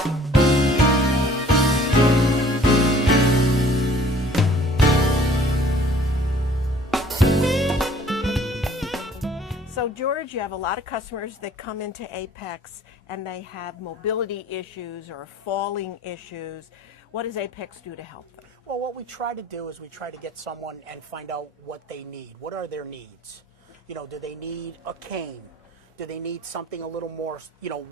So George, you have a lot of customers that come into Apex and they have mobility issues or falling issues. What does Apex do to help them? Well, what we try to do is we try to get someone and find out what they need. What are their needs? You know, do they need a cane? Do they need something a little more,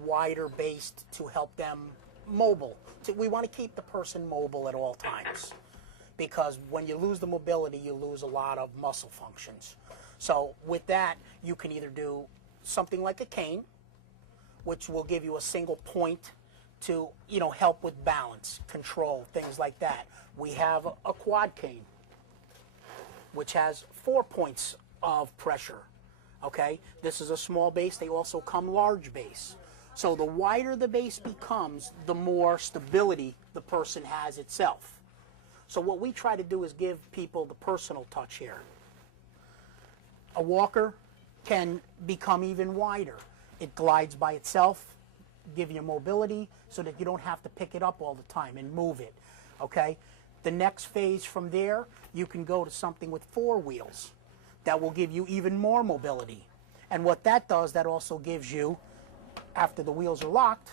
wider based to help them mobile? So we want to keep the person mobile at all times, because when you lose the mobility, you lose a lot of muscle functions. So with that, you can either do something like a cane, which will give you a single point to, help with balance, control, things like that. We have a quad cane, which has 4 points of pressure. Okay, this is a small base. They also come large base. So the wider the base becomes, the more stability the person has itself. So what we try to do is give people the personal touch here. A walker can become even wider. It glides by itself, give you mobility so that you don't have to pick it up all the time and move it. Okay? The next phase from there, you can go to something with 4 wheels. That will give you even more mobility. And what that does, that also gives you, after the wheels are locked,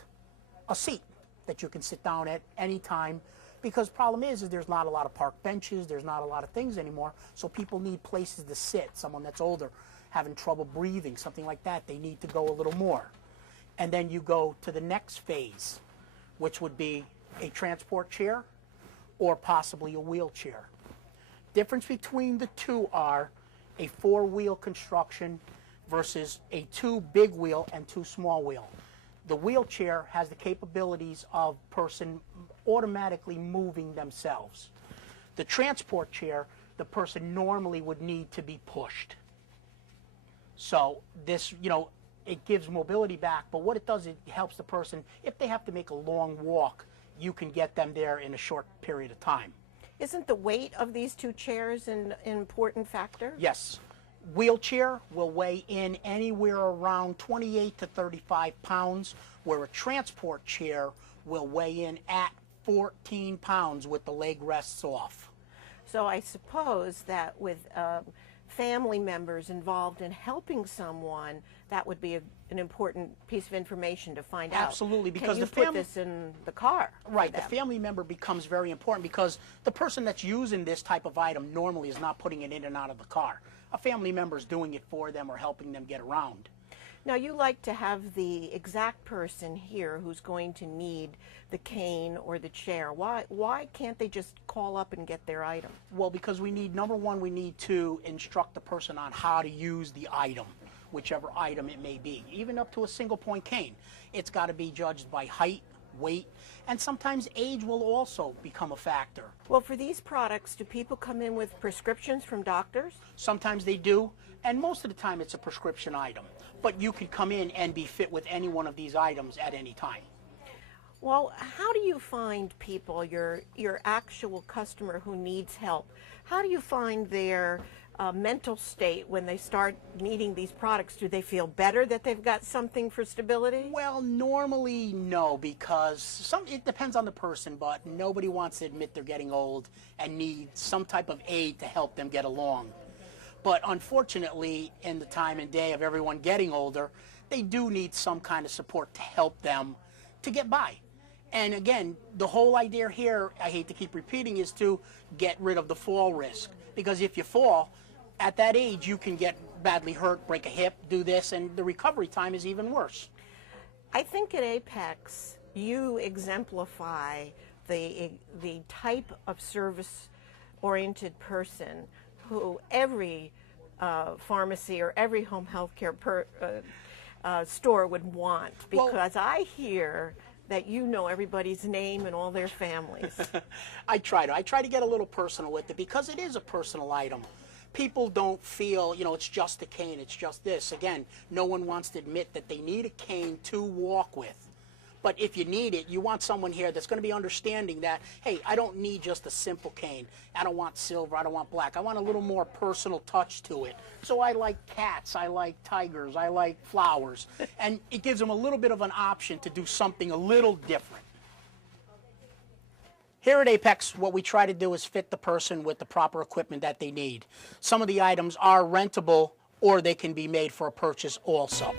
a seat that you can sit down at any time. Because problem is there's not a lot of park benches, there's not a lot of things anymore, so people need places to sit. Someone that's older, having trouble breathing, something like that, they need to go a little more. And then you go to the next phase, which would be a transport chair or possibly a wheelchair. Difference between the two are a 4-wheel construction versus a 2 big wheel and 2 small wheel. The wheelchair has the capabilities of person automatically moving themselves. The transport chair, the person normally would need to be pushed. So this, it gives mobility back, but what it does, it helps the person, if they have to make a long walk, you can get them there in a short period of time. Isn't the weight of these 2 chairs an important factor? Yes. Wheelchair will weigh in anywhere around 28 to 35 pounds, where a transport chair will weigh in at 14 pounds with the leg rests off. So I suppose that with family members involved in helping someone, that would be an important piece of information to find out. Absolutely, because can you put this in the car? Right, the family member becomes very important, because the person that's using this type of item normally is not putting it in and out of the car. A family member is doing it for them or helping them get around. Now, you like to have the exact person here who's going to need the cane or the chair. Why can't they just call up and get their item? Well, because we need, number one, we need to instruct the person on how to use the item, whichever item it may be, even up to a single point cane. It's got to be judged by height, weight, and sometimes age will also become a factor. Well, for these products, do people come in with prescriptions from doctors? Sometimes they do, and most of the time it's a prescription item. But you could come in and be fit with any one of these items at any time. Well, how do you find people, your actual customer who needs help, how do you find their mental state when they start needing these products? Do they feel better that they've got something for stability? Well, normally no, because it depends on the person, but nobody wants to admit they're getting old and need some type of aid to help them get along. But unfortunately, in the time and day of everyone getting older, they do need some kind of support to help them to get by. And again, the whole idea here, I hate to keep repeating, is to get rid of the fall risk. Because if you fall, at that age, you can get badly hurt, break a hip, do this, and the recovery time is even worse. I think at Apex, you exemplify the type of service-oriented person who every pharmacy or every home health care store would want, because I hear that you know everybody's name and all their families. I try to get a little personal with it, because it is a personal item. People don't feel, it's just a cane, it's just this. Again, no one wants to admit that they need a cane to walk with. But if you need it, you want someone here that's going to be understanding that, hey, I don't need just a simple cane. I don't want silver, I don't want black. I want a little more personal touch to it. So I like cats, I like tigers, I like flowers. And it gives them a little bit of an option to do something a little different. Here at Apex, what we try to do is fit the person with the proper equipment that they need. Some of the items are rentable or they can be made for a purchase also.